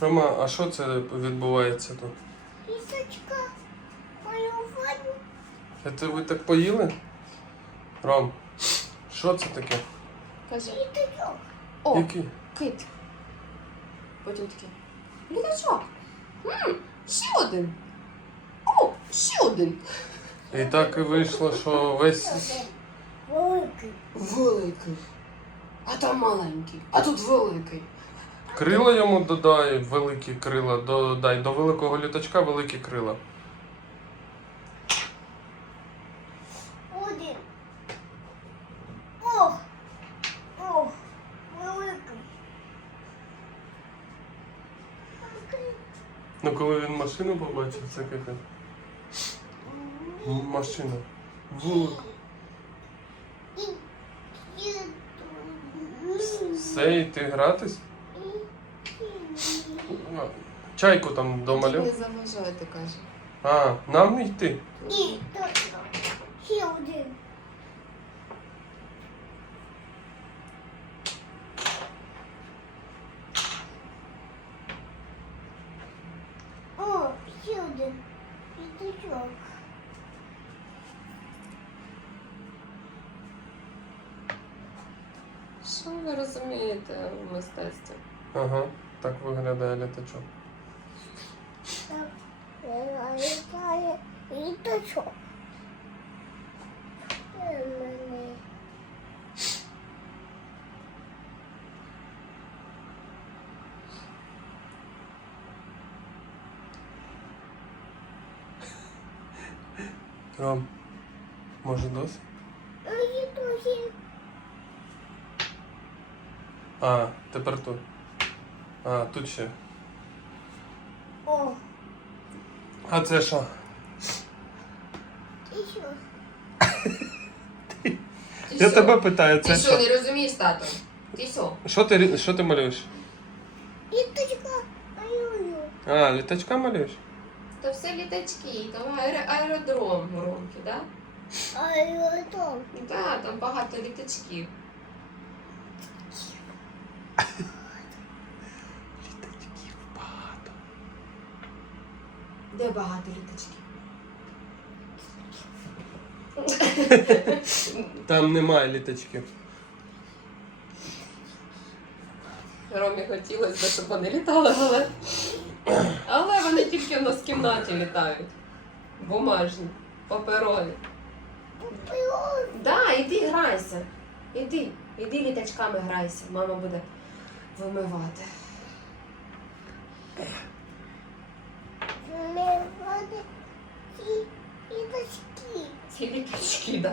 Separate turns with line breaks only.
Рома, а що це відбувається тут?
Літочка малювання.
Це ви так поїли? Ром, що це таке?
Кажи.
Літочок.
О,
Який?
кит. Потім такий. Літачок. Ще один. О, ще один.
І так і вийшло, що весь...
Великий.
Великий. А там маленький. А тут великий.
Крила йому додай, великі крила, додай. До великого літачка великі крила.
Один. Ох. Ох. Великий.
Ну коли він машину побачив, це капець. Машина. Велика. Все, йти гратись? Чайку там домалюв.
Не заважайте, каже.
А, нам йти?
Ні, точно. Ще один. О, ще один. Літачок.
Що ви розумієте в мистецтві?
Ага, так виглядає літачок.
Так, літає літачок. Мене.
Ром, може досить?
Літачок.
А, тепер тут. А, тут ще.
О,
А це що?
і що?
Я тебе питаю,
Ти
це
що,
що?
не розумієш, тато? Ти що?
Що ти малюєш?
Літочка малюю.
А, літачка малюєш?
То все літачки, то аеродром громкий, да?
Аеродром.
Да, там багато літачків.
Літачків багато.
Де багато літачків?
Там немає літачків.
Ромі хотілося, щоб вони літали, але вони тільки в нас в кімнаті літають. Бумажні, паперові. Да, іди грайся. Іди літачками грайся. Мама буде вимивати.
Вмивати ці літачки.
Ці літачки, да.